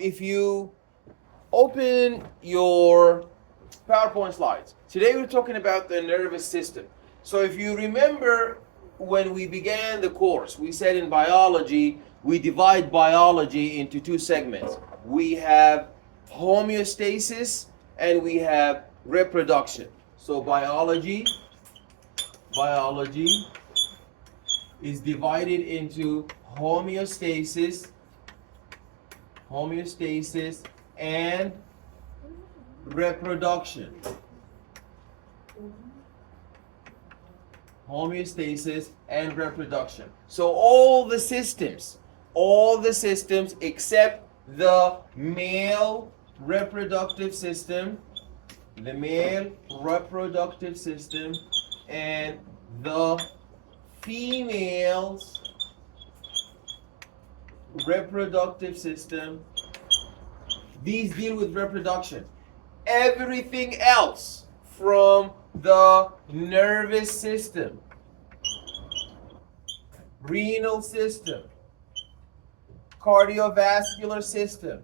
if you open your PowerPoint slides, today we're talking about the nervous system. So if you remember when we began the course, we said in biology, we divide biology into two segments. We have homeostasis and we have reproduction. So biology is divided into homeostasis and reproduction. Homeostasis and reproduction. So all the systems except the male reproductive system, and the female's reproductive system, these deal with reproduction. Everything else from the nervous system, renal system, cardiovascular system,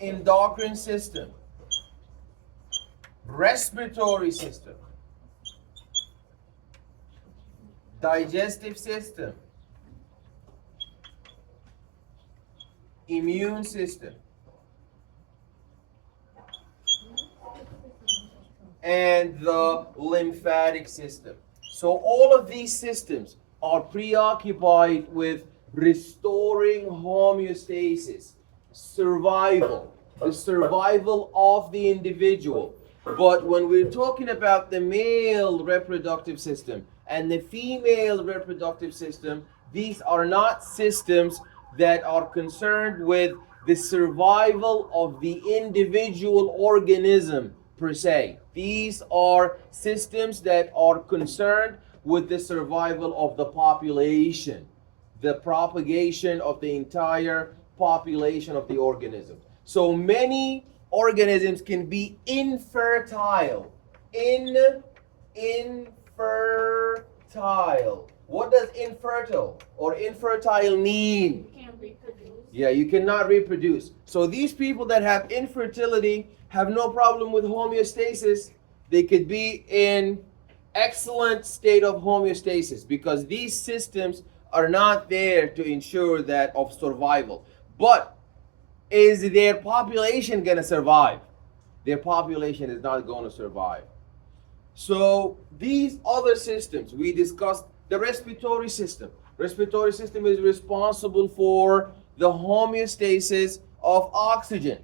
endocrine system, respiratory system, digestive system, immune system, and the lymphatic system. So all of these systems are preoccupied with restoring homeostasis, survival, the survival of the individual. But when we're talking about the male reproductive system and the female reproductive system, these are not systems that are concerned with the survival of the individual organism per se. These are systems that are concerned with the survival of the population, the propagation of the entire population of the organism. So many organisms can be infertile. Infertile. What does infertile or infertile mean? You can't reproduce. Yeah, you cannot reproduce. So these people that have infertility have no problem with homeostasis. They could be in excellent state of homeostasis because these systems are not there to ensure that of survival. But is their population going to survive? Their population is not going to survive. So these other systems, we discussed the respiratory system. Respiratory system is responsible for the homeostasis of oxygen,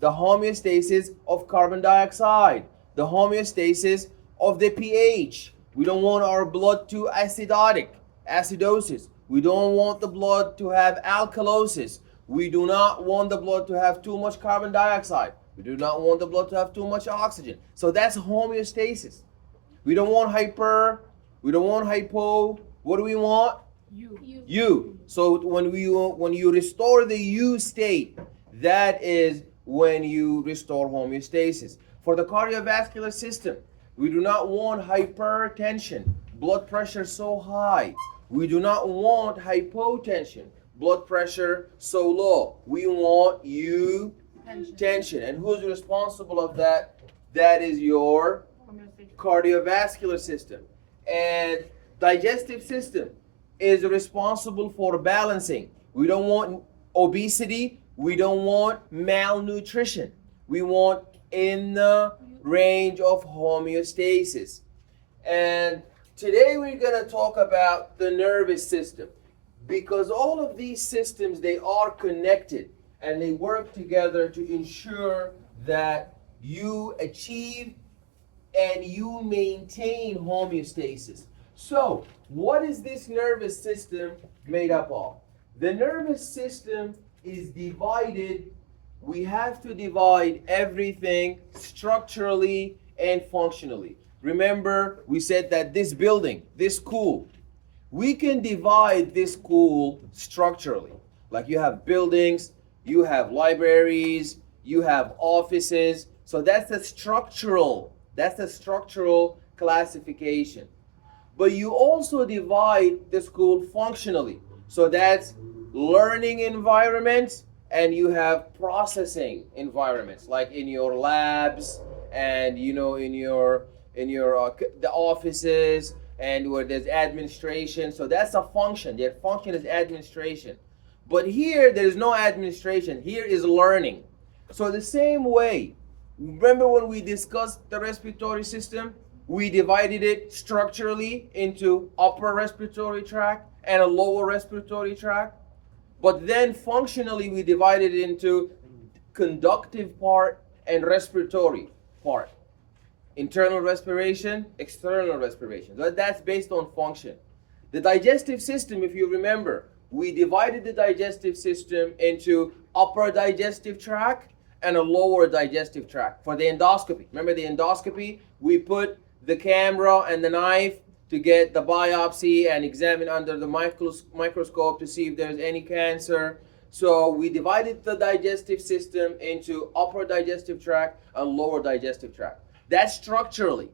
the homeostasis of carbon dioxide, the homeostasis of the pH. We don't want our blood to acidosis. We don't want the blood to have alkalosis. We do not want the blood to have too much carbon dioxide. We do not want the blood to have too much oxygen. So that's homeostasis. We don't want hyper, we don't want hypo. What do we want? U. So when you restore the U state, that is when you restore homeostasis. For the cardiovascular system, we do not want hypertension, blood pressure so high. We do not want hypotension, blood pressure so low. We want tension. And who's responsible of that? That is your cardiovascular system. And digestive system is responsible for balancing. We don't want obesity. We don't want malnutrition. We want in the range of homeostasis. And today we're going to talk about the nervous system because all of these systems, they are connected and they work together to ensure that you achieve and you maintain homeostasis. So, what is this nervous system made up of? The nervous system is divided. We have to divide everything structurally and functionally. Remember, we said that this building, this school, we can divide this school structurally. Like you have buildings, you have libraries, you have offices. So that's a structural classification. But you also divide the school functionally. So that's learning environments, and you have processing environments, like in your labs, and in your the offices, and where there's administration. So that's a function. Their function is administration. But here there is no administration. Here is learning. So the same way, remember when we discussed the respiratory system, we divided it structurally into upper respiratory tract and a lower respiratory tract. But then functionally we divided it into conductive part and respiratory part. Internal respiration, external respiration. So that's based on function. The digestive system, if you remember, we divided the digestive system into upper digestive tract and a lower digestive tract. For the endoscopy, remember the endoscopy? We put the camera and the knife to get the biopsy and examine under the microscope to see if there's any cancer. So we divided the digestive system into upper digestive tract and lower digestive tract. That's structurally.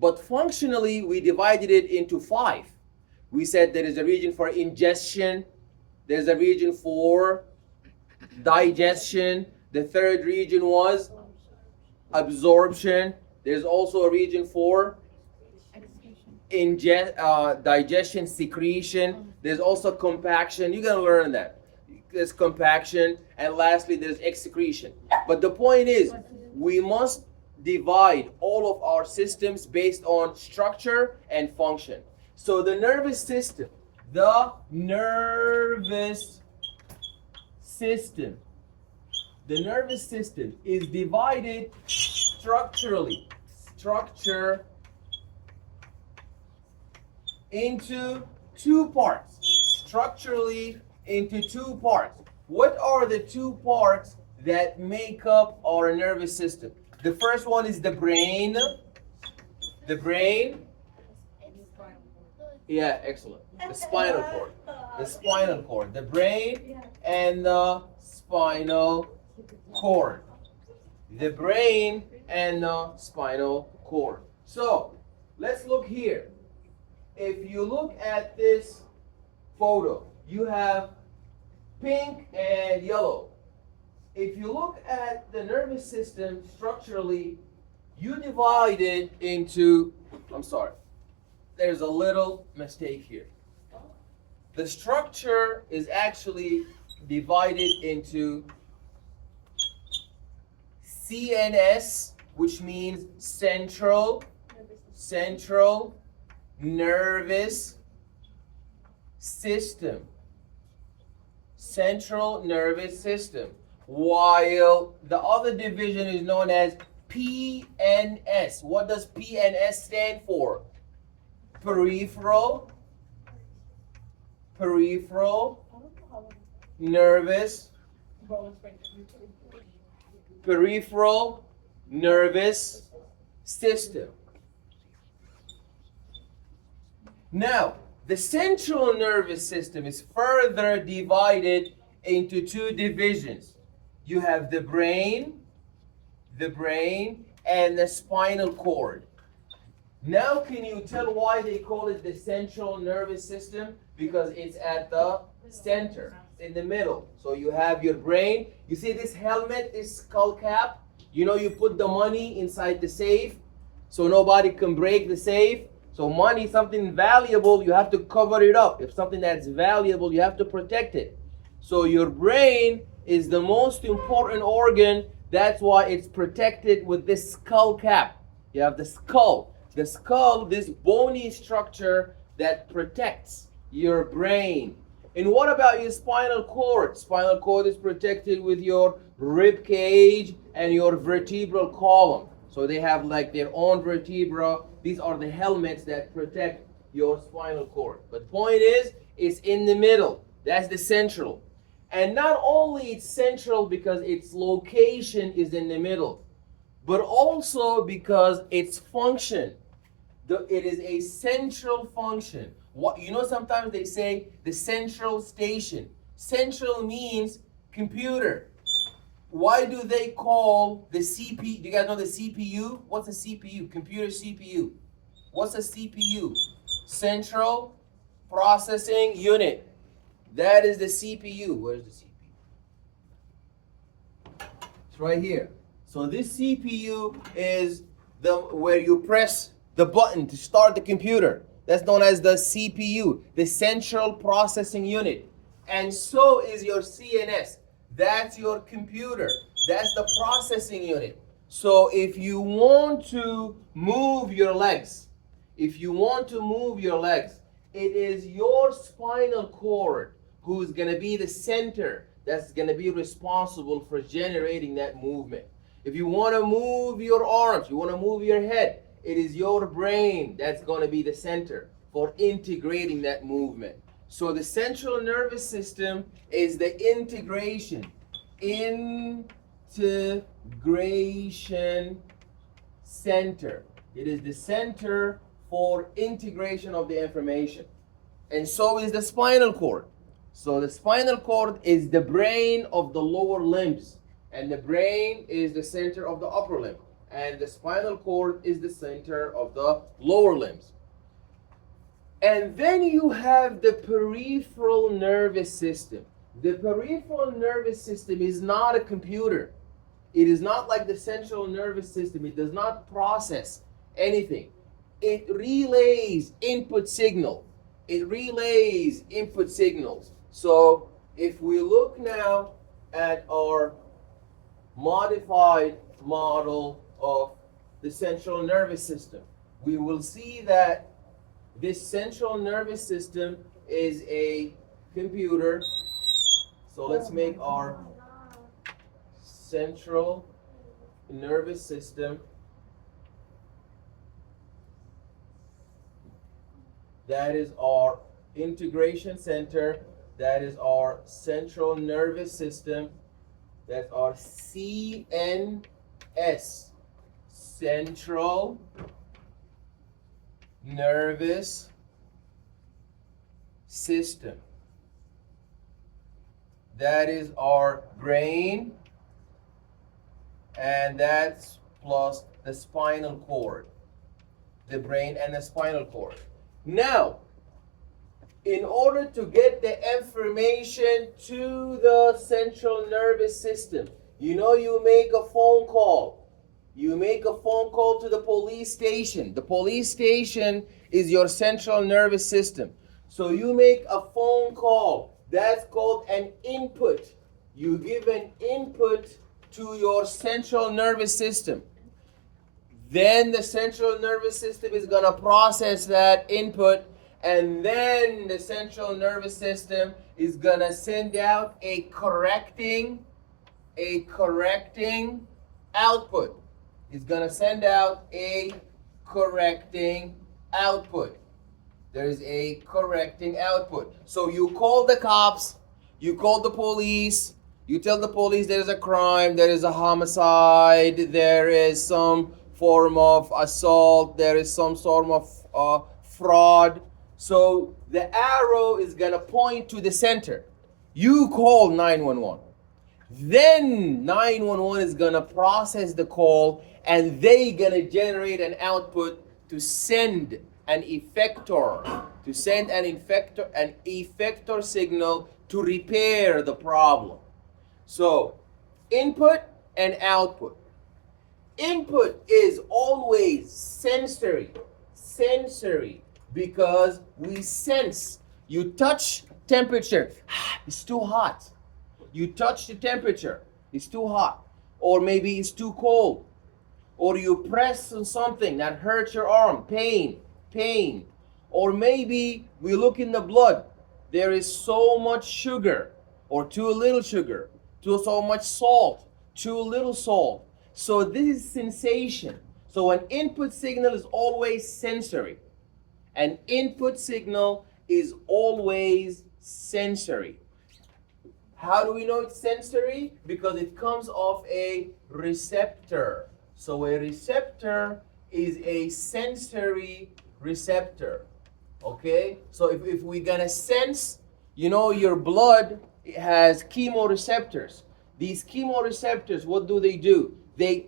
But functionally, we divided it into 5. We said there is a region for ingestion, there's a region for digestion, the third region was absorption, there's also a region for digestion, secretion, there's also compaction. You're going to learn that. There's compaction, and lastly there's excretion. But the point is, we must divide all of our systems based on structure and function. So the nervous system is divided structurally into 2 parts. What are the 2 parts that make up our nervous system? The first one is the brain. Yeah, excellent. The spinal cord. The brain and the spinal cord. The brain and the spinal cord. So, let's look here. If you look at this photo, you have pink and yellow. If you look at the nervous system structurally, you divide it into, there's a little mistake here. The structure is actually divided into CNS, which means central nervous system. Central nervous system. While the other division is known as PNS. What does PNS stand for? Peripheral nervous system. Now, the central nervous system is further divided into 2 divisions. You have the brain, and the spinal cord. Now, can you tell why they call it the central nervous system? Because it's at the center, in the middle. So you have your brain. You see this helmet, this skull cap? You know, you put the money inside the safe so nobody can break the safe. So money, something valuable, you have to cover it up. If something that's valuable, you have to protect it. So your brain is the most important organ. That's why it's protected with this skull cap. You have the skull. The skull, this bony structure that protects your brain. And what about your spinal cord? Spinal cord is protected with your rib cage and your vertebral column. So they have like their own vertebra. These are the helmets that protect your spinal cord. But point is, it's in the middle. That's the central. And not only it's central because its location is in the middle, but also because its function. It is a central function. Sometimes they say the central station. Central means computer. Why do they call the CPU? Do you guys know the CPU? What's a CPU? Computer CPU. What's a CPU? Central Processing Unit. That is the CPU. Where's the CPU? It's right here. So this CPU is the where you press the button to start the computer. That's known as the CPU, the Central Processing Unit. And so is your CNS. That's your computer. That's the processing unit. So if you want to move your legs, if you want to move your legs, it is your spinal cord who's going to be the center that's going to be responsible for generating that movement. If you want to move your arms, you want to move your head, it is your brain that's going to be the center for integrating that movement. So the central nervous system is the integration center. It is the center for integration of the information. And so is the spinal cord. So the spinal cord is the brain of the lower limbs, and the brain is the center of the upper limb, and the spinal cord is the center of the lower limbs. And then you have the peripheral nervous system. The peripheral nervous system is not a computer. It is not like the central nervous system. It does not process anything. It relays input signal. It relays input signals. So if we look now at our modified model of the central nervous system, we will see that this central nervous system is a computer. So let's make our central nervous system. That is our integration center. That is our central nervous system. That's our CNS, central nervous system. That is our brain, and that's plus the spinal cord. The brain and the spinal cord. Now, in order to get the information to the central nervous system, you make a phone call. You make a phone call to the police station. The police station is your central nervous system. So you make a phone call. That's called an input. You give an input to your central nervous system. Then the central nervous system is going to process that input, and then the central nervous system is going to send out a correcting output. It's going to send out a correcting output. There's a correcting output. So you call the cops, you call the police, you tell the police there is a crime, there is a homicide, there is some form of assault, there is some sort of fraud. So the arrow is going to point to the center. You call 911. Then 911 is going to process the call, and they're going to generate an output to send an effector, an effector signal to repair the problem. So input and output. Input is always sensory because we sense. You touch temperature, it's too hot. You touch the temperature, it's too hot. Or maybe it's too cold. Or you press on something that hurts your arm, pain. Or maybe we look in the blood, there is so much sugar, or too little sugar, too so much salt, too little salt. So this is sensation. So an input signal is always sensory. An input signal is always sensory. How do we know it's sensory? Because it comes off a receptor. So a receptor is a sensory receptor. Okay? So if we're gonna sense, your blood has chemoreceptors. These chemoreceptors, what do? They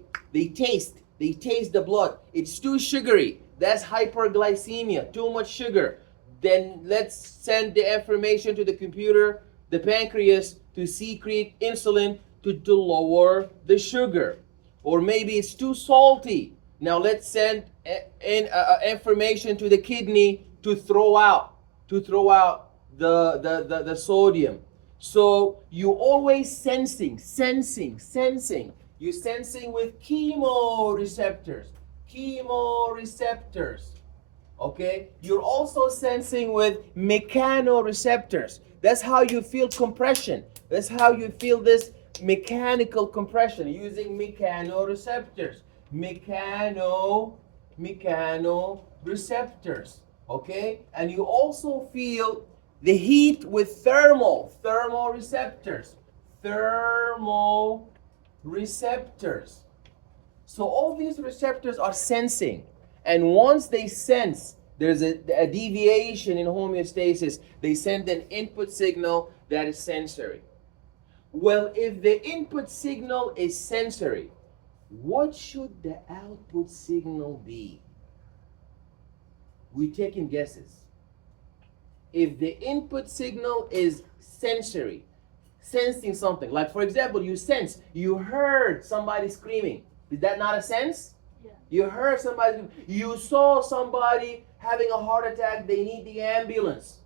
taste the blood. It's too sugary. That's hyperglycemia, too much sugar. Then let's send the information to the computer, the pancreas, to secrete insulin to lower the sugar. Or maybe it's too salty. Now let's send information to the kidney to throw out the sodium. So you always sensing. You're sensing with chemoreceptors. Okay? You're also sensing with mechanoreceptors. That's how you feel compression. That's how you feel this mechanical compression using mechanoreceptors. Mechanoreceptors. Okay? And you also feel the heat with thermoreceptors. Thermoreceptors. So all these receptors are sensing. And once they sense there's a deviation in homeostasis, they send an input signal that is sensory. Well, if the input signal is sensory, what should the output signal be? We're taking guesses. If the input signal is sensory, sensing something, like for example, you heard somebody screaming. Is that not a sense? Yeah. You heard somebody, you saw somebody having a heart attack, they need the ambulance.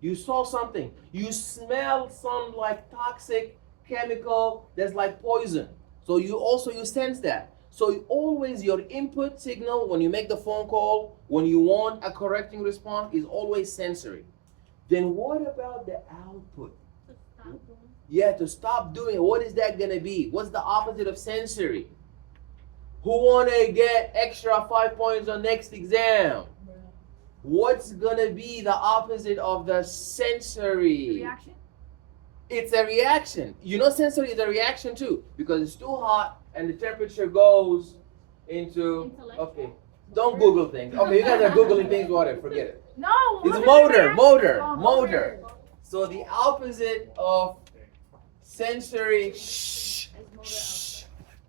You saw something. You smell some like toxic chemical that's like poison. So you sense that. So always your input signal when you make the phone call, when you want a correcting response, is always sensory. Then what about the output? To stop doing. Yeah, to stop doing it. What is that gonna be? What's the opposite of sensory? Who wanna get extra 5 points on next exam? What's gonna be the opposite of the sensory? Reaction. It's a reaction. You know, sensory is a reaction too, because it's too hot and the temperature goes into. Okay, don't Google things. Okay, you guys are Googling things, whatever, forget it. No. It's what is motor. reaction? Motor. So the opposite of sensory,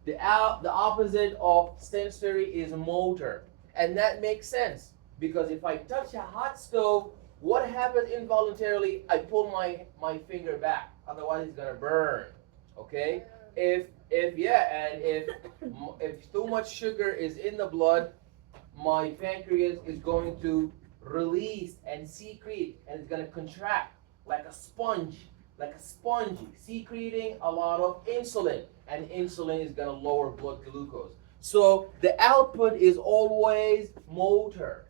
the opposite of sensory is motor. And that makes sense, because if I touch a hot stove, what happens involuntarily? I pull my finger back, otherwise it's gonna burn. Okay? If too much sugar is in the blood, my pancreas is going to release and secrete, and it's gonna contract like a sponge, secreting a lot of insulin, and insulin is gonna lower blood glucose. So the output is always motor.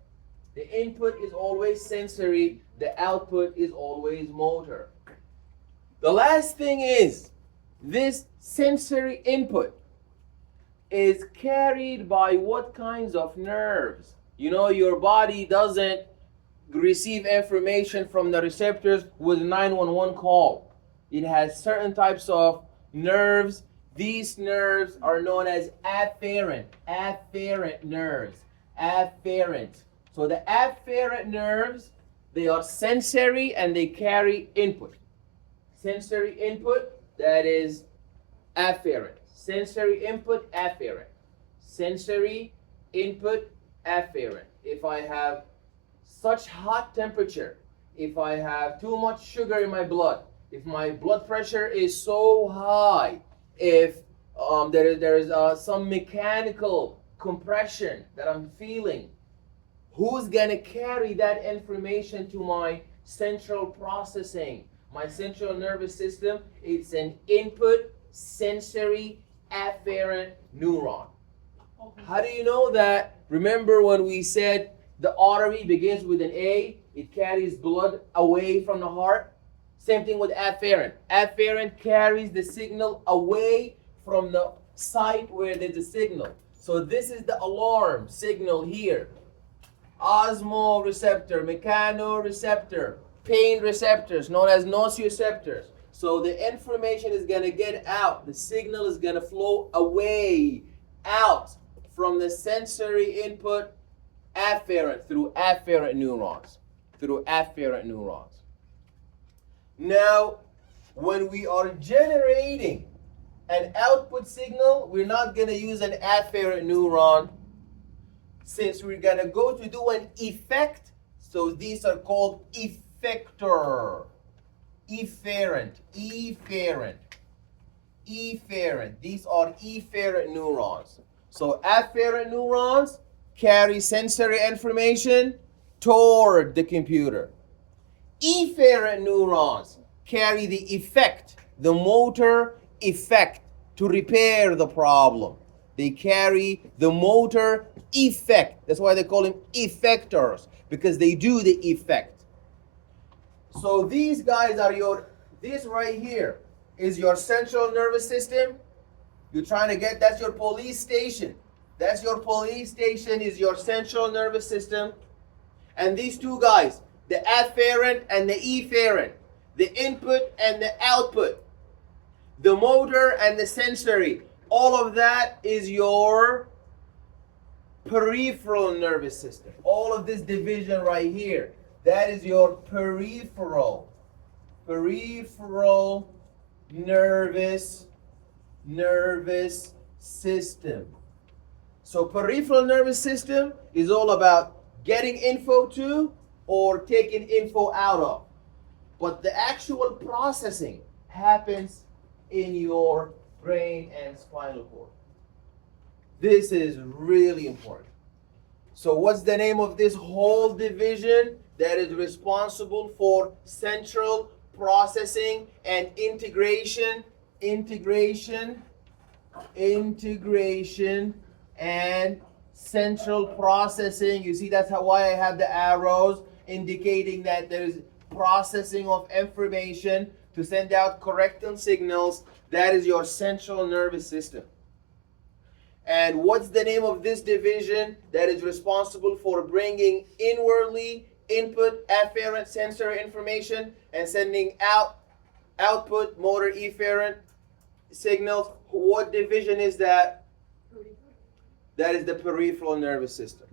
The input is always sensory, the output is always motor. The last thing is, this sensory input is carried by what kinds of nerves? You know, your body doesn't receive information from the receptors with 911 call. It has certain types of nerves. These nerves are known as afferent nerves. Afferent. So the afferent nerves, they are sensory and they carry input. Sensory input, that is afferent. Sensory input, afferent. Sensory input, afferent. If I have such hot temperature, if I have too much sugar in my blood, if my blood pressure is so high, if there is some mechanical compression that I'm feeling, who's gonna carry that information to my central processing, my central nervous system? It's an input sensory afferent neuron. How do you know that? Remember when we said the artery begins with an A, it carries blood away from the heart? Same thing with afferent. Afferent carries the signal away from the site where there's a signal. So this is the alarm signal here. Osmoreceptor, mechanoreceptor, pain receptors known as nociceptors. So the information is going to get out. The signal is going to flow away, out from the sensory input afferent through afferent neurons. Now, when we are generating an output signal, we're not going to use an afferent neuron, since we're going to go to do an effect So these are called effector. Efferent. These are efferent neurons. So afferent neurons carry sensory information toward the computer. Efferent neurons carry the effect, the motor effect to repair the problem. They carry the motor effect. That's why they call them effectors, because they do the effect. So these guys are this right here is your central nervous system. You're trying to get, that's your police station. That's your police station, is your central nervous system. And these two guys, the afferent and the efferent, the input and the output, the motor and the sensory, all of that is your peripheral nervous system. All of this division right here, that is your peripheral nervous system. So peripheral nervous system is all about getting info to or taking info out of. But the actual processing happens in your brain and spinal cord. This is really important. So what's the name of this whole division that is responsible for central processing and integration and central processing? You see, that's why I have the arrows indicating that there is processing of information to send out correcting signals. That is your central nervous system. And what's the name of this division that is responsible for bringing inwardly input, afferent sensory information, and sending out output, motor efferent signals? What division is that? That is the peripheral nervous system.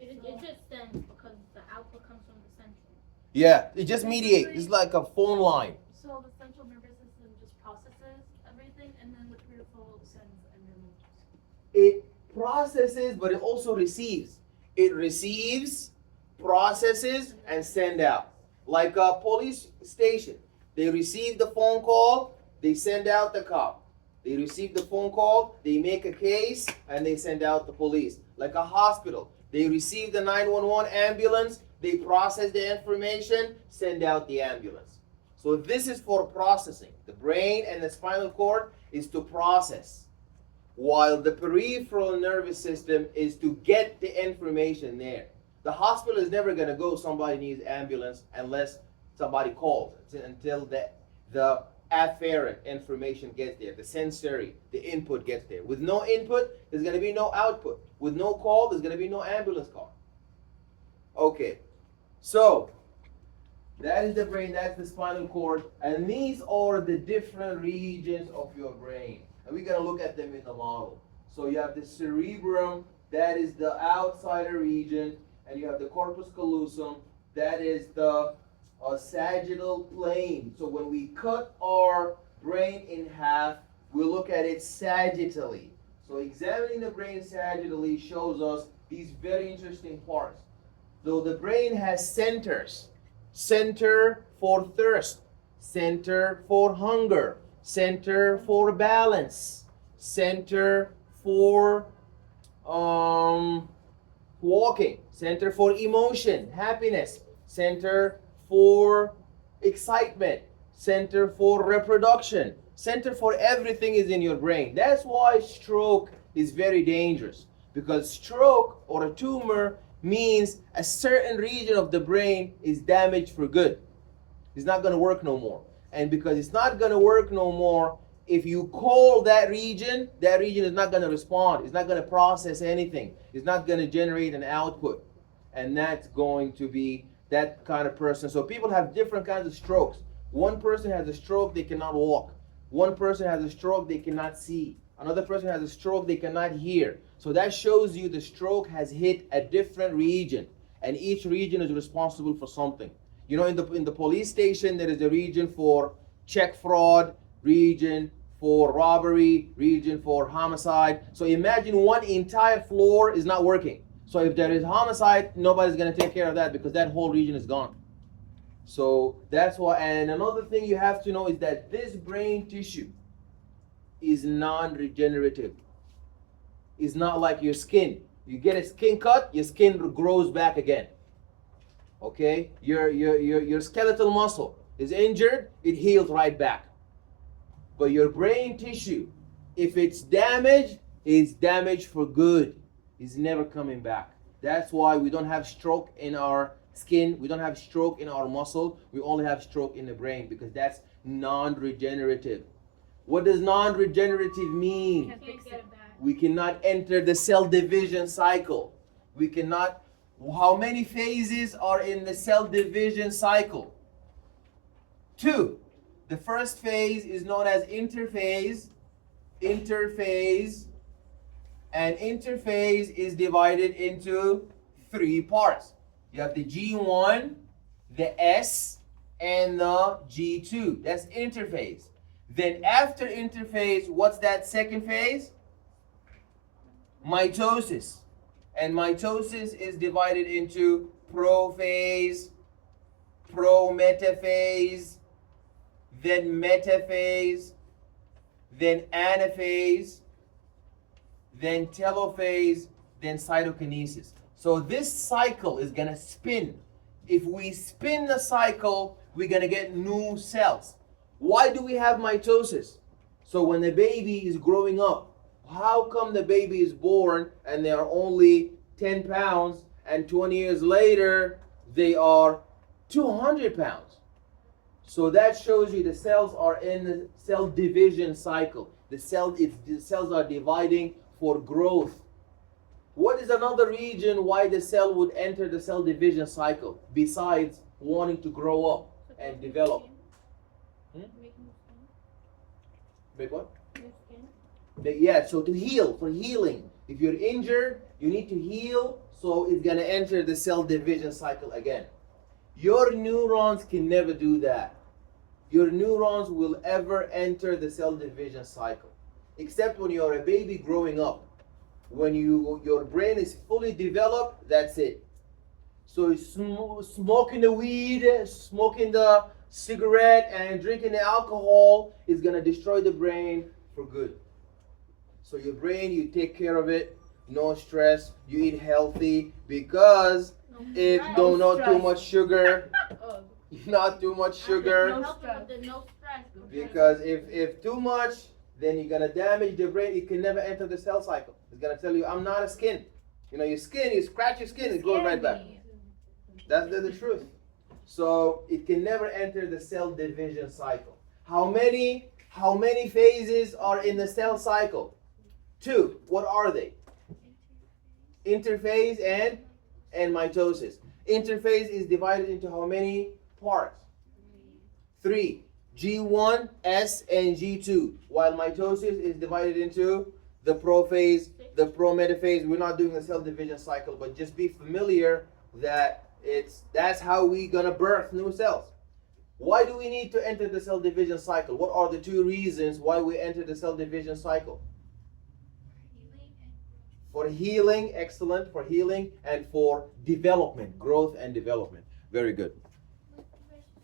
It just sends because the output comes from the central. Yeah, it just mediates. It's like a phone line. So the central nervous system just processes everything, and then the peripheral sends and removes. It processes, but it also receives. It receives, processes, and send out. Like a police station. They receive the phone call, they send out the cop. They receive the phone call, they make a case, and they send out the police. Like a hospital. They receive the 911 ambulance, they process the information, send out the ambulance. So this is for processing. The brain and the spinal cord is to process, while the peripheral nervous system is to get the information there. The hospital is never going to go, somebody needs ambulance, unless somebody calls, until the afferent information gets there, the sensory, the input gets there. With no input, there's going to be no output. With no call, there's going to be no ambulance call. Okay, so that is the brain, that's the spinal cord, and these are the different regions of your brain. And we're going to look at them in the model. So you have the cerebrum, that is the outsider region, and you have the corpus callosum, that is the sagittal plane. So when we cut our brain in half, we look at it sagittally. So examining the brain sagittally shows us these very interesting parts. So the brain has centers. Center for thirst, center for hunger, center for balance, center for walking, center for emotion, happiness, center for excitement, center for reproduction, center for everything is in your brain. That's why stroke is very dangerous, because stroke or a tumor means a certain region of the brain is damaged for good. It's not going to work no more. And because it's not going to work no more, if you call that region is not going to respond. It's not going to process anything. It's not going to generate an output. And that's going to be that kind of person. So people have different kinds of strokes. One person has a stroke, they cannot walk. One person has a stroke, they cannot see. Another person has a stroke, they cannot hear. So that shows you the stroke has hit a different region, and each region is responsible for something. You know, in the police station, there is a region for check fraud, region for robbery, region for homicide. So imagine one entire floor is not working. So if there is homicide, nobody's gonna take care of that because that whole region is gone. So that's why. And another thing you have to know is that this brain tissue is non-regenerative. It's not like your skin. You get a skin cut, your skin grows back again. Okay, your skeletal muscle is injured, it heals right back. But your brain tissue, if it's damaged for good. It's never coming back. That's why we don't have stroke in our skin, we don't have stroke in our muscle, we only have stroke in the brain because that's non-regenerative. What does non-regenerative mean? Can't fix it. We cannot enter the cell division cycle. We cannot. How many phases are in the cell division cycle? 2. The first phase is known as interphase. And interphase is divided into 3 parts. You have the G1, the S, and the G2. That's interphase. Then after interphase, what's that second phase? Mitosis. And mitosis is divided into prophase, prometaphase, then metaphase, then anaphase, then telophase, then cytokinesis. So this cycle is gonna spin. If we spin the cycle, we're gonna get new cells. Why do we have mitosis? So when the baby is growing up, how come the baby is born and they are only 10 pounds and 20 years later they are 200 pounds? So that shows you the cells are in the cell division cycle. The cells are dividing for growth. What is another reason why the cell would enter the cell division cycle besides wanting to grow up and develop? Make what? Yeah, so to heal, for healing. If you're injured, you need to heal, so it's gonna enter the cell division cycle again. Your neurons can never do that. Your neurons will ever enter the cell division cycle, except when you're a baby growing up. When your brain is fully developed, that's it. So smoking the weed, smoking the cigarette, and drinking the alcohol is gonna destroy the brain for good. So your brain, you take care of it, no stress, you eat healthy, because if not too much sugar, not too much sugar, because if too much, then you're gonna damage the brain. It can never enter the cell cycle. It's gonna tell you, I'm not a skin. You know, your skin, you scratch your skin, it goes right back. That's the truth. So it can never enter the cell division cycle. How many phases are in the cell cycle? 2. What are they? Interphase and mitosis. Interphase is divided into how many parts? 3. G1, S, and G2. While mitosis is divided into the prophase, the prometaphase. We're not doing the cell division cycle, but just be familiar that that's how we're gonna birth new cells. Why do we need to enter the cell division cycle? What are the 2 reasons why we enter the cell division cycle? For healing, excellent, for healing, and for development, growth and development. Very good.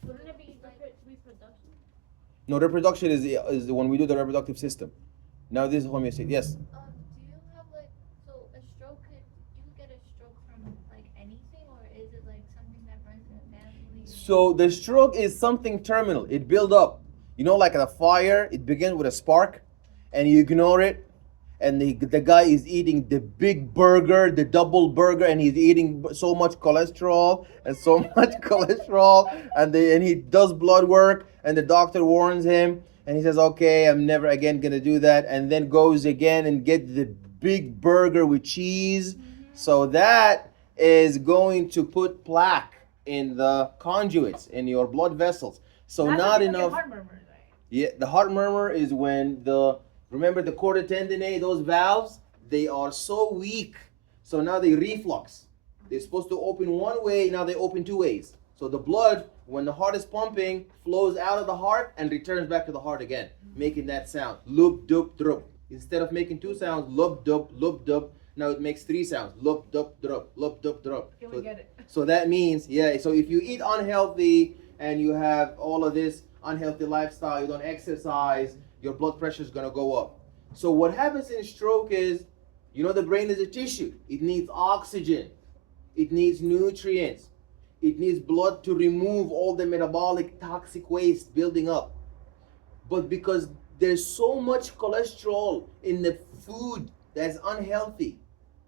Wouldn't it be reproduction? No, reproduction is when we do the reproductive system. Now this is homeostasis. Yes. Do you have so a stroke? Do you get a stroke from anything, or is it something that runs in a family? So the stroke is something terminal. It builds up. You know, like a fire, it begins with a spark, and you ignore it. And the guy is eating the big burger, the double burger, and he's eating so much cholesterol and so much cholesterol, and he does blood work, and the doctor warns him, and he says, okay, I'm never again gonna do that, and then goes again and get the big burger with cheese. So that is going to put plaque in the conduits in your blood vessels. So That's not like enough. Heart murmur, right? Yeah, the heart murmur is when remember the chorda tendineae, those valves, they are so weak. So now they reflux. They're supposed to open one way, now they open 2 ways. So the blood, when the heart is pumping, flows out of the heart and returns back to the heart again, making that sound. Lub, dub, drup. Instead of making 2 sounds, lub, dub, Now it makes 3 sounds. Lup, dup, drup, lup, dup, drup. Yeah, So, we get it. so that means, yeah, so if you eat unhealthy and you have all of this unhealthy lifestyle, you don't exercise, your blood pressure is going to go up. So what happens in stroke is, you know, the brain is a tissue. It needs oxygen. It needs nutrients. It needs blood to remove all the metabolic toxic waste building up. But because there's so much cholesterol in the food that's unhealthy,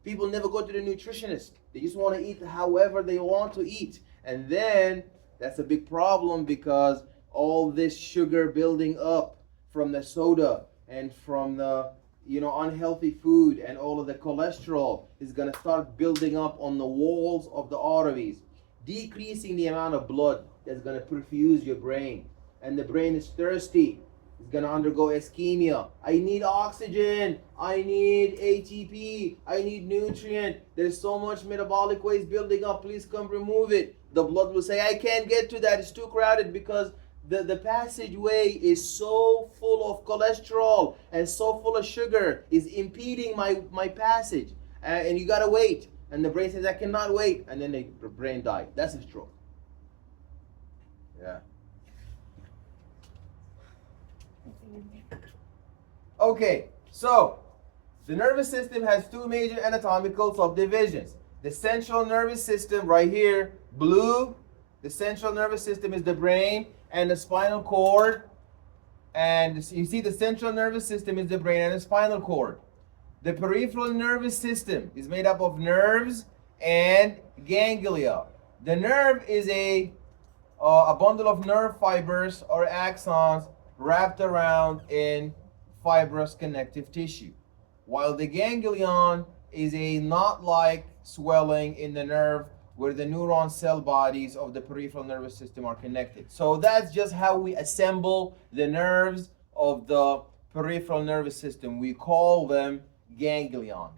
people never go to the nutritionist. They just want to eat however they want to eat. And then that's a big problem because all this sugar building up from the soda and from the unhealthy food and all of the cholesterol is going to start building up on the walls of the arteries, decreasing the amount of blood that's going to perfuse your brain. And the brain is thirsty. It's going to undergo ischemia. I need oxygen. I need ATP. I need nutrient. There's so much metabolic waste building up. Please come remove it. The blood will say, I can't get to that. It's too crowded because the passageway is so full of cholesterol and so full of sugar, is impeding my passage. And you got to wait. And the brain says, I cannot wait. And then the brain died. That's a stroke. Yeah. Okay, so the nervous system has 2 major anatomical subdivisions. The central nervous system right here, blue, the central nervous system is the brain and the spinal cord. And you see the central nervous system is the brain and the spinal cord. The peripheral nervous system is made up of nerves and ganglia. The nerve is a bundle of nerve fibers or axons wrapped around in fibrous connective tissue, while the ganglion is a knot-like swelling in the nerve where the neuron cell bodies of the peripheral nervous system are connected. So that's just how we assemble the nerves of the peripheral nervous system. We call them ganglion.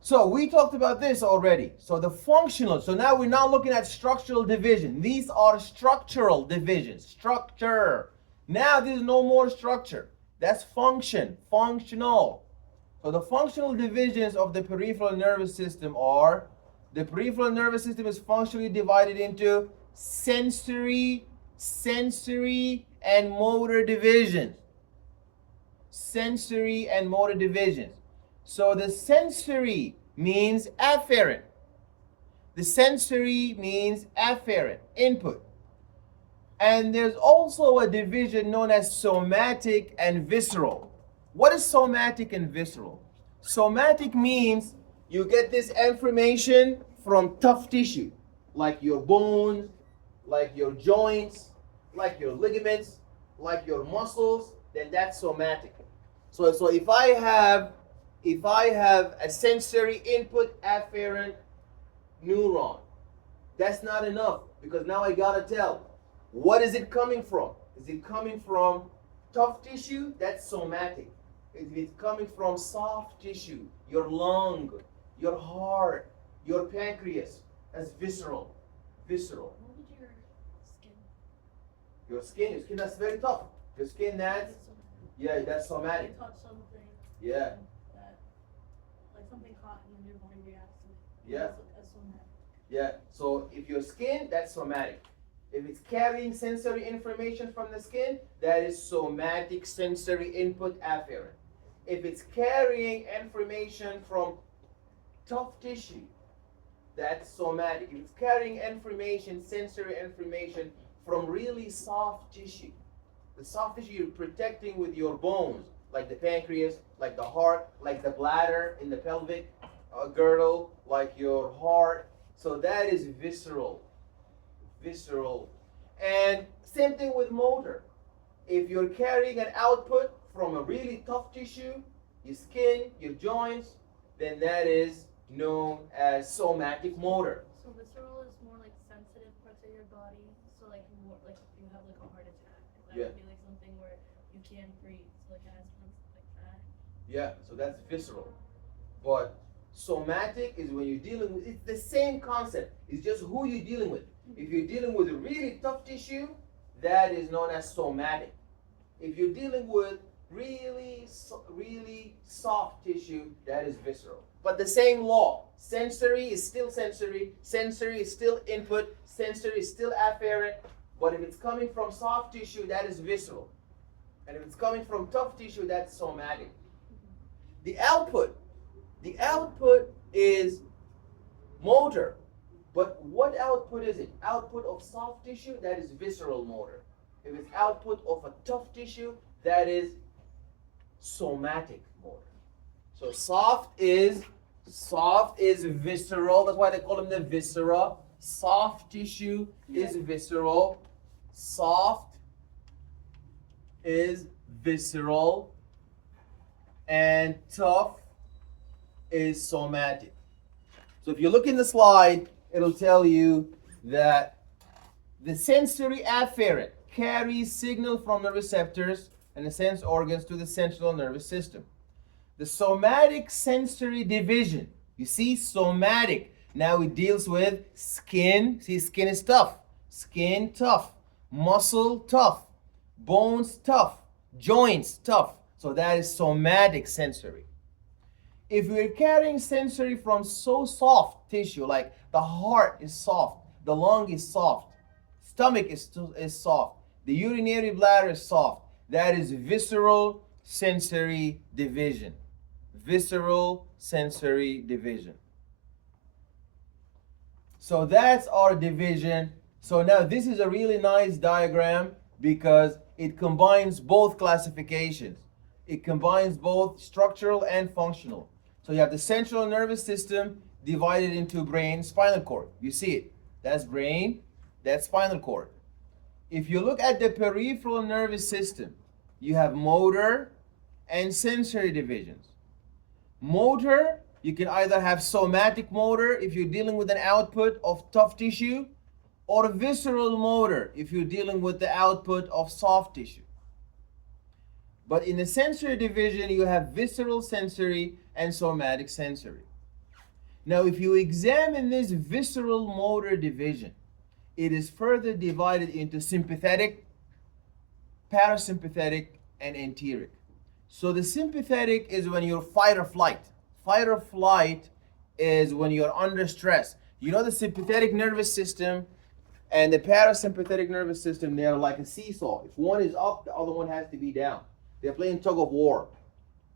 So we talked about this already. So the functional, so now we're not looking at structural division. These are structural divisions. Structure. Now there's no more structure. That's function, functional. So the functional divisions of the peripheral nervous system are, the peripheral nervous system is functionally divided into sensory, and motor divisions. Sensory and motor divisions. So the sensory means afferent. The sensory means afferent, input. And there's also a division known as somatic and visceral. What is somatic and visceral? Somatic means you get this information from tough tissue, like your bones, like your joints, like your ligaments, like your muscles, then that's somatic. So if I have a sensory input afferent neuron, that's not enough because now I gotta tell, what is it coming from? Is it coming from tough tissue? That's somatic. If it's coming from soft tissue, your lung, your heart, your pancreas, that's visceral. Visceral. What would your skin? Your skin, that's very tough. Your skin, that's somatic. You touch something. Yeah. That, like something hot and then your body reacts to it. Yeah. That's somatic. Yeah. So if your skin, that's somatic. If it's carrying sensory information from the skin, that is somatic sensory input afferent. If it's carrying information from tough tissue, that's somatic. If it's carrying information, sensory information from really soft tissue, the soft tissue you're protecting with your bones, like the pancreas, like the heart, like the bladder in the pelvic girdle, like your heart. So that is visceral. Visceral. And same thing with motor. If you're carrying an output from a really tough tissue, your skin, your joints, then that is known as somatic motor. So visceral is more like sensitive parts of your body. So like more like if you have like a heart attack, that Yeah. would be like something where you can't breathe, so like asthma and stuff like that. Yeah, so that's visceral. But somatic is when you're dealing with, it's the same concept. It's just who you're dealing with. If you're dealing with really tough tissue, that is known as somatic. If you're dealing with really really soft tissue, that is visceral. But the same law. Sensory is still sensory. Sensory is still input. Sensory is still afferent. But if it's coming from soft tissue, that is visceral. And if it's coming from tough tissue, that's somatic. The output is motor. But what output is it? Output of soft tissue, that is visceral motor. If it's output of a tough tissue, that is somatic motor. So soft is visceral. That's why they call them the viscera. Soft tissue is visceral. Soft is visceral. And tough is somatic. So if you look in the slide, it'll tell you that the sensory afferent carries signal from the receptors and the sense organs to the central nervous system. The somatic sensory division, you see, somatic. Now it deals with skin. See, skin is tough. Skin, tough. Muscle, tough. Bones, tough. Joints, tough. So that is somatic sensory. If we're carrying sensory from so soft tissue, like the heart is soft, the lung is soft, stomach is soft, the urinary bladder is soft, that is visceral sensory division. Visceral sensory division. So that's our division. So now this is a really nice diagram because it combines both classifications. It combines both structural and functional. So you have the central nervous system divided into brain, spinal cord. You see it. That's brain, that's spinal cord. If you look at the peripheral nervous system, you have motor and sensory divisions. Motor, you can either have somatic motor if you're dealing with an output of tough tissue, or visceral motor if you're dealing with the output of soft tissue. But in the sensory division, you have visceral sensory and somatic sensory. Now, if you examine this visceral motor division, it is further divided into sympathetic, parasympathetic, and enteric. So the sympathetic is when you're fight or flight. Fight or flight is when you're under stress. You know the sympathetic nervous system and the parasympathetic nervous system, they're like a seesaw. If one is up, the other one has to be down. They're playing tug of war.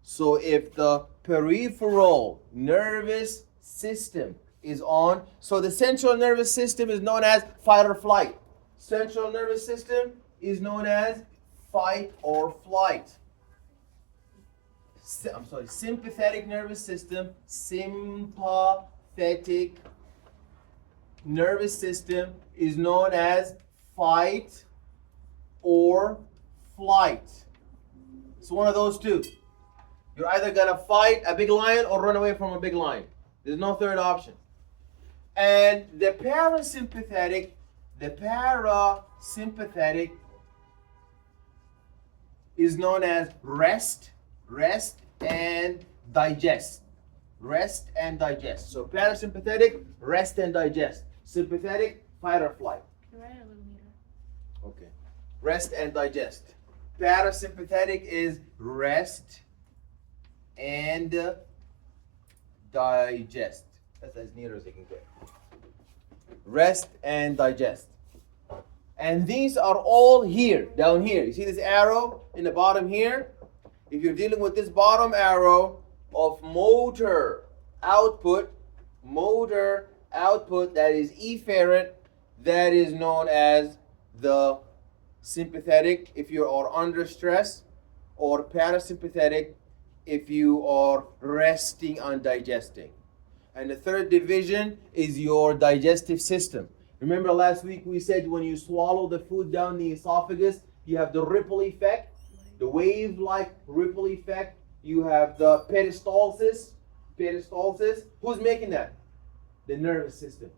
So if the peripheral nervous system is on, so the central nervous system is known as fight or flight. Central nervous system is known as fight or flight. Sympathetic nervous system, sympathetic nervous system is known as fight or flight. It's one of those two. You're either gonna fight a big lion or run away from a big lion. There's no third option. And the parasympathetic is known as rest and digest. Rest and digest. So parasympathetic, rest and digest. Sympathetic, fight or flight. Can you write it a little neater? Okay. Rest and digest. Parasympathetic is rest and digest. That's as near as I can get. Rest and digest. And these are all here, down here. You see this arrow in the bottom here? If you're dealing with this bottom arrow of motor output, that is efferent, that is known as the sympathetic if you are under stress, or parasympathetic if you are resting and digesting. And the third division is your digestive system. Remember last week we said when you swallow the food down the esophagus, you have the ripple effect, the wave-like ripple effect. You have the peristalsis. Who's making that? The nervous system.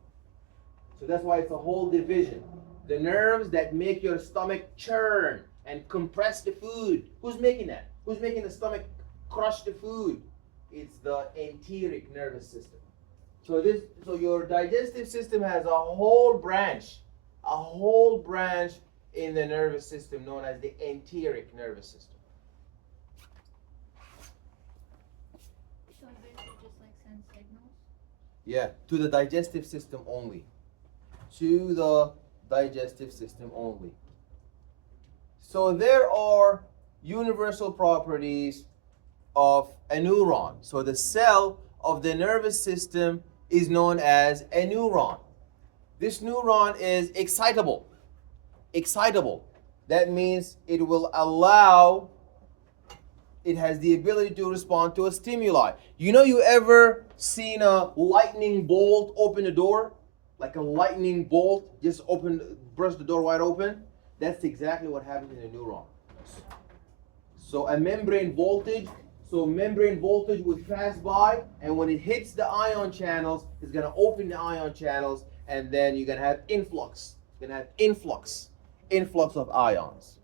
So that's why it's a whole division. The nerves that make your stomach churn and compress the food. Who's making that? Who's making the stomach crush the food? It's the enteric nervous system. So your digestive system has a whole branch in the nervous system known as the enteric nervous system. Yeah, to the digestive system only. To the digestive system only. So there are universal properties of a neuron. So the cell of the nervous system is known as a neuron. This neuron is excitable. Excitable. That means it will allow, it has the ability to respond to a stimuli. You know, you ever seen a lightning bolt open the door? Like a lightning bolt just burst the door wide open? That's exactly what happens in a neuron. So a membrane voltage, would pass by, and when it hits the ion channels, it's gonna open the ion channels, and then you're gonna have influx. You're gonna have influx of ions.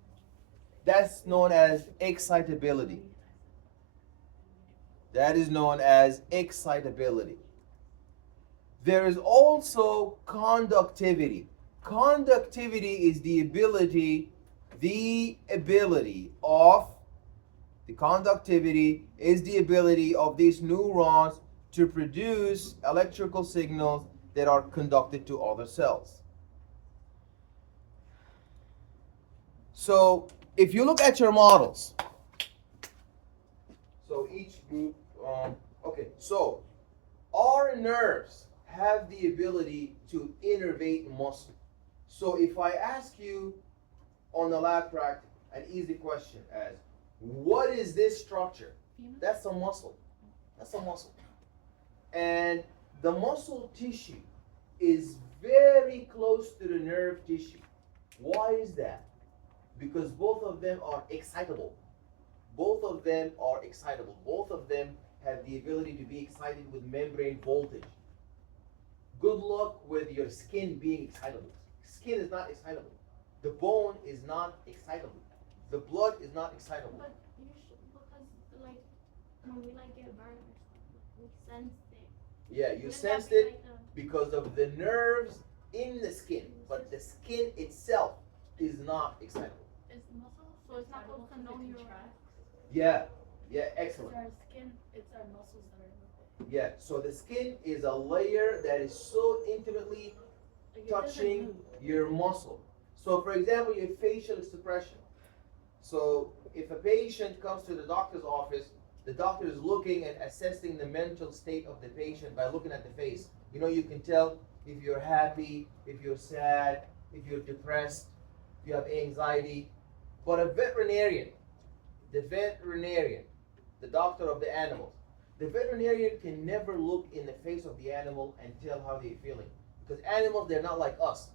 That's known as excitability. That is known as excitability. There is also conductivity. Conductivity is the ability of these neurons to produce electrical signals that are conducted to other cells. So if you look at your models, so each group, okay, so our nerves have the ability to innervate muscle. So if I ask you on the lab practice an easy question as, what is this structure? That's a muscle. That's a muscle. And the muscle tissue is very close to the nerve tissue. Why is that? Because both of them are excitable. Both of them are excitable. Both of them have the ability to be excited with membrane voltage. Good luck with your skin being excitable. Skin is not excitable. The bone is not excitable. The blood is not excitable. But you should, because like when we like get burned, we sense it. Yeah, you Wouldn't that sensed be it like because of the nerves in the skin, but the skin itself is not excitable. Is muscle So it's not excitable supposed to 'cause know it your- contracts? Yeah, It's excellent. our skin, it's our muscles that are with it. Yeah, so the skin is a layer that is so intimately Like, it doesn't touching move. your muscle. So for example, your facial expression. So if a patient comes to the doctor's office, the doctor is looking and assessing the mental state of the patient by looking at the face. You know, you can tell if you're happy, if you're sad, if you're depressed, if you have anxiety. But a veterinarian, the doctor of the animals, the veterinarian can never look in the face of the animal and tell how they're feeling. Because animals, they're not like us.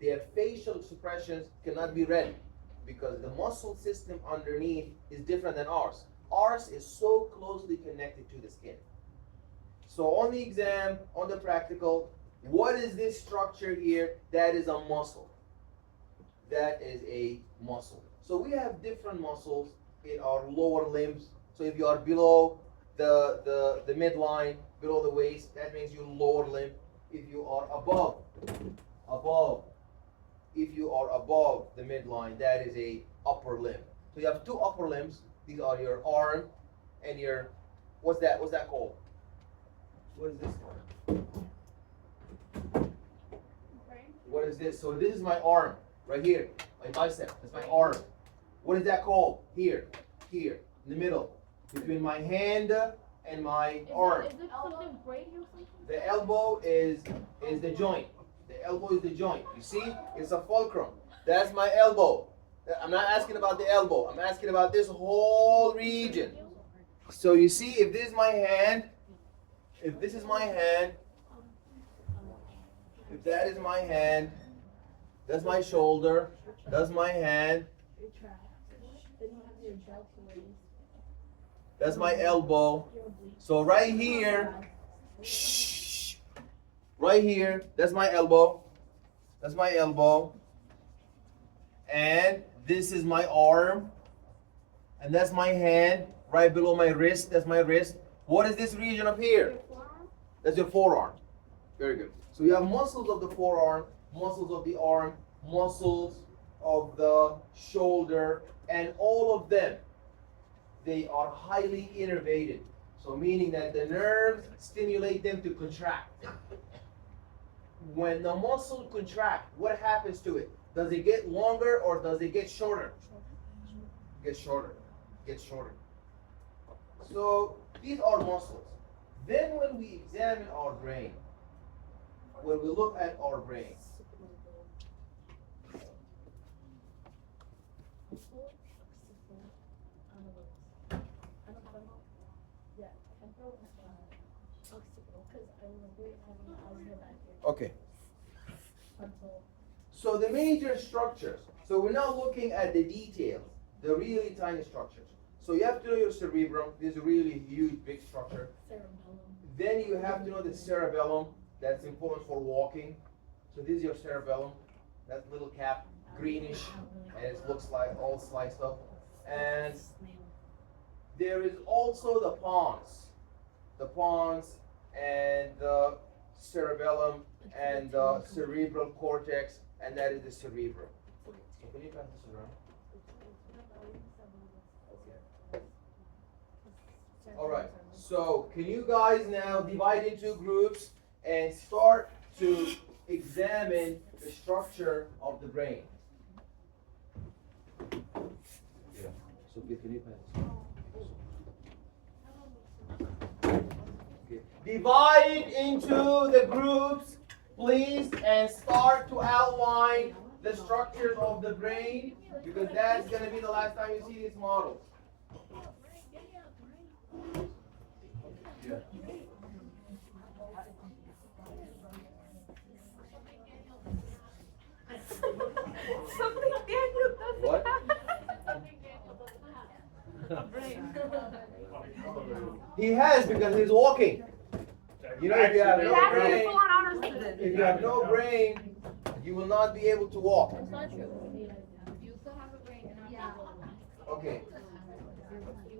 Their facial expressions cannot be read because the muscle system underneath is different than ours. Ours is so closely connected to the skin. So on the exam, on the practical, what is this structure here? That is a muscle. That is a muscle. So we have different muscles in our lower limbs. So if you are below the midline, below the waist, that means your lower limb. If you are above, if you are above the midline, that is a upper limb. So you have two upper limbs. These are your arm and your, what's that called? What is this called? Brain? What is this? So this is my arm, right here, my bicep. That's my arm. What is that called? Here, in the middle, between my hand and my arm. Is it something brainy or something? The elbow is the joint. The elbow is the joint. You see, it's a fulcrum. That's my elbow. I'm not asking about the elbow. I'm asking about this whole region. So you see, if this is my hand, if this is my hand, if that is my hand, that's my shoulder, that's my hand, that's my elbow. So right here, right here, that's my elbow. That's my elbow. And this is my arm. And that's my hand right below my wrist. That's my wrist. What is this region up here? That's your forearm. Very good. So you have muscles of the forearm, muscles of the arm, muscles of the shoulder, and all of them, they are highly innervated. So meaning that the nerves stimulate them to contract. When the muscle contracts, what happens to it? Does it get longer or does it get shorter? Get shorter. Get shorter. So these are muscles. Then when we examine our brain, when we look at our brain, okay. So the major structures. So we're now looking at the details, the really tiny structures. So you have to know your cerebrum. This is a really huge, big structure. Then you have to know the cerebellum. That's important for walking. So this is your cerebellum. That little cap, greenish, and it looks like all sliced up. And there is also the pons and the cerebellum and the cerebral cortex, and that is the cerebrum. So can you pass this around? All right. So can you guys now divide into groups and start to examine the structure of the brain? Yeah. So can you pass? Okay. Divide into the groups, please, and start to outline the structures of the brain, because that's going to be the last time you see these models. Yeah. Something Daniel doesn't What? He has, because he's walking. You know, if you have He no has to be a brain, full-on honor student. if you have no brain, you will not be able to walk. It's not true. You still have a brain and not able to walk. Okay.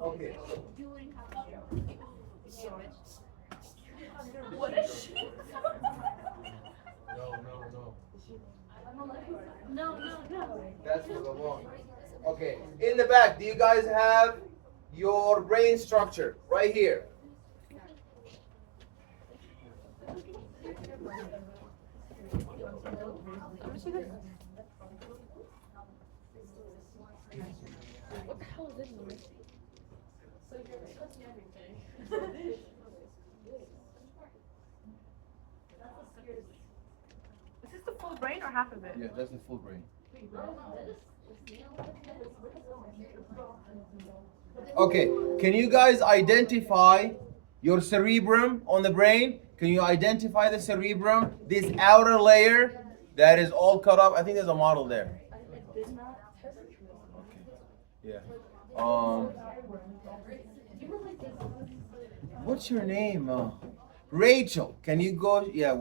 Okay. You wouldn't have a stroke. What is she? No. That's for the long. Okay. In the back, do you guys have your brain structure right here? What the hell is this noise? So you're touching everything. Is this the full brain or half of it? Yeah, that's the full brain. Okay, can you guys identify your cerebrum on the brain? Can you identify the cerebrum? This outer layer that is all cut up. I think there's a model there. Yeah. What's your name? Rachel. Can you go? Yeah,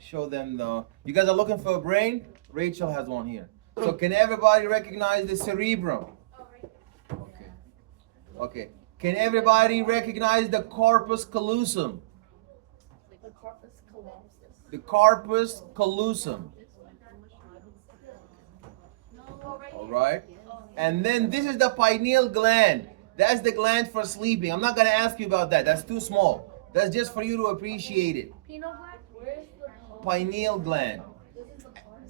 show them the. You guys are looking for a brain? Rachel has one here. So can everybody recognize the cerebrum? Okay. Okay. Can everybody recognize the corpus callosum? The corpus callosum. All right. And then this is the pineal gland. That's the gland for sleeping. I'm not going to ask you about that. That's too small. That's just for you to appreciate it. Pineal gland.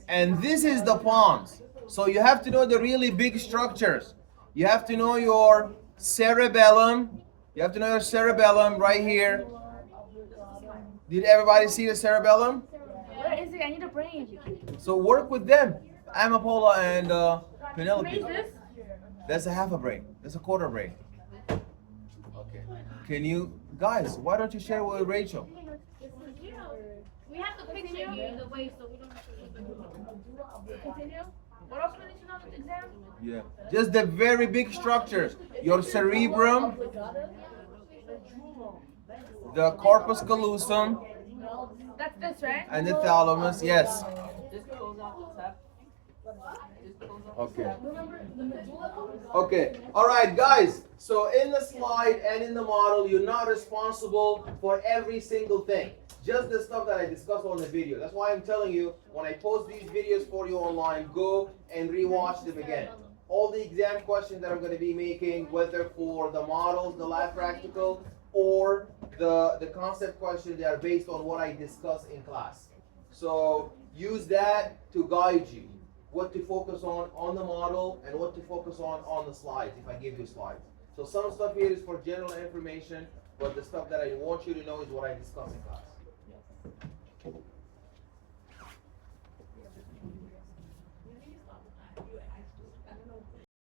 And this is the pons. So you have to know the really big structures. You have to know your cerebellum. You have to know your cerebellum right here. Did everybody see the cerebellum? Where is it? I need a brain. So work with them. Amapola and Penelope. What is this? That's a half a brain. That's a quarter brain. Okay. Can you guys? Why don't you share with Rachel? We have to picture you the way so we don't have to. Continue. What else do we need to know in the exam? Yeah. Just the very big structures. Your cerebrum, the corpus callosum, That's this, right? and the thalamus. Yes. Okay. Okay. All right, guys. So in the slide and in the model, you're not responsible for every single thing. Just the stuff that I discussed on the video. That's why I'm telling you, when I post these videos for you online, go and rewatch them again. All the exam questions that I'm going to be making, whether for the models, the lab practical, or the concept questions that are based on what I discuss in class. So use that to guide you what to focus on the model and what to focus on the slides if I give you slides. So some stuff here is for general information, but the stuff that I want you to know is what I discuss in class.